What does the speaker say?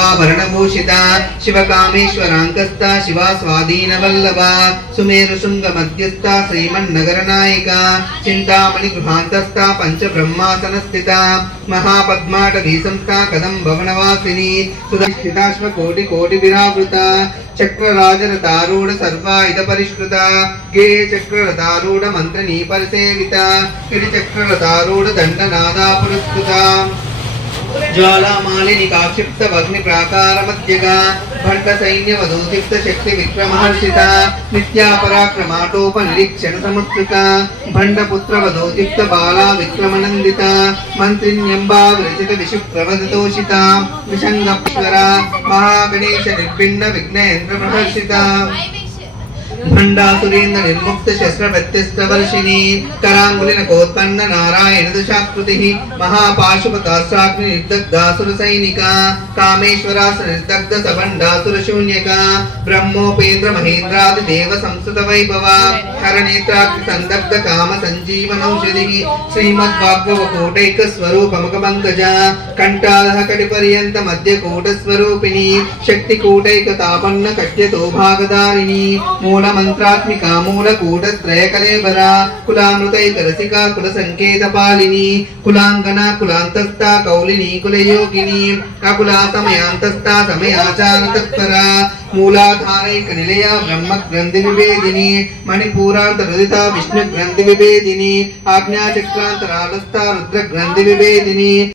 सर्वाभरणभूषिता शिवकामेश्वराङ्कस्ता शिवा स्वाधीनवल्लभा सुमेरुशृङ्ग मध्यस्था श्रीमन्नगरनायिका चिन्तामणि गृहान्तस्था पञ्चब्रह्मासनस्थिता महापद्माटवी संस्था कदम्बवनवासिनी सुदर्शिताश्वकोटिकोटिविरावृता चक्रराजरथारूढ सर्वायुध परिष्कृता गेय चक्ररथारूढ मंत्रनी परिसेविता गिरिचक्ररथारूढ दंडनादा पुरस्कृता ज्वालामालिनी काक्षिप्त भग्नि प्राकार मध्यगा भट्ट सैन्य वधूदीप्त शक्ति विक्रमहर्षिता नित्या पराक्रमाटोप निरीक्षण समुत्सुका भंडपुत्र वधूदीप्त बाला विक्रमनंदिता मंत्रिण्यंबा विरचित विशुप्रवदतोषिता विशंगप्श्वरा महागणेश निर्भिन्न विघ्नेन्द्र प्रहर्षिता भंडासुरेन्द्र निर्मुक्त शस्त्र प्रत्यस्त्रवर्षिणी करांगुलिनकोत्पन्न नारायण दशाकृतिः महापाशुपतास्त्राग्नि निर्दग्धासुर सैनिका कामेश्वरासुर निर्दग्ध सबंडासुर शून्यका ब्रह्मोपेन्द्र महेन्द्रादि देव संस्कृत वैभवा हरनेत्राग्नि संदग्ध काम संजीवनौषधिः श्रीमद्भागवकोटैक स्वरूपमक पंकजा कंठालः कटिपर्यंत मध्य कूट स्वरूपिणी शक्ति कूटैक तापन्न कट्यतो भागधारिणी मूल मंत्रात्मिका मूलकूट त्रयकलेबरा कुलामृतैक रसिका कुल संकेत पालिनी कुलांगना कुलांतस्था कौलिनी कुलयोगिनी अकुला समयांतस्था समयाचार तत्परा मूलाधारैक निलया ब्रह्म ग्रंथि विभेदिनी मणिपूरांत हृदिता विष्णु ग्रंथि विभेदिनी आज्ञा चक्रांतरालस्था रुद्र ग्रंथि विभेदिनी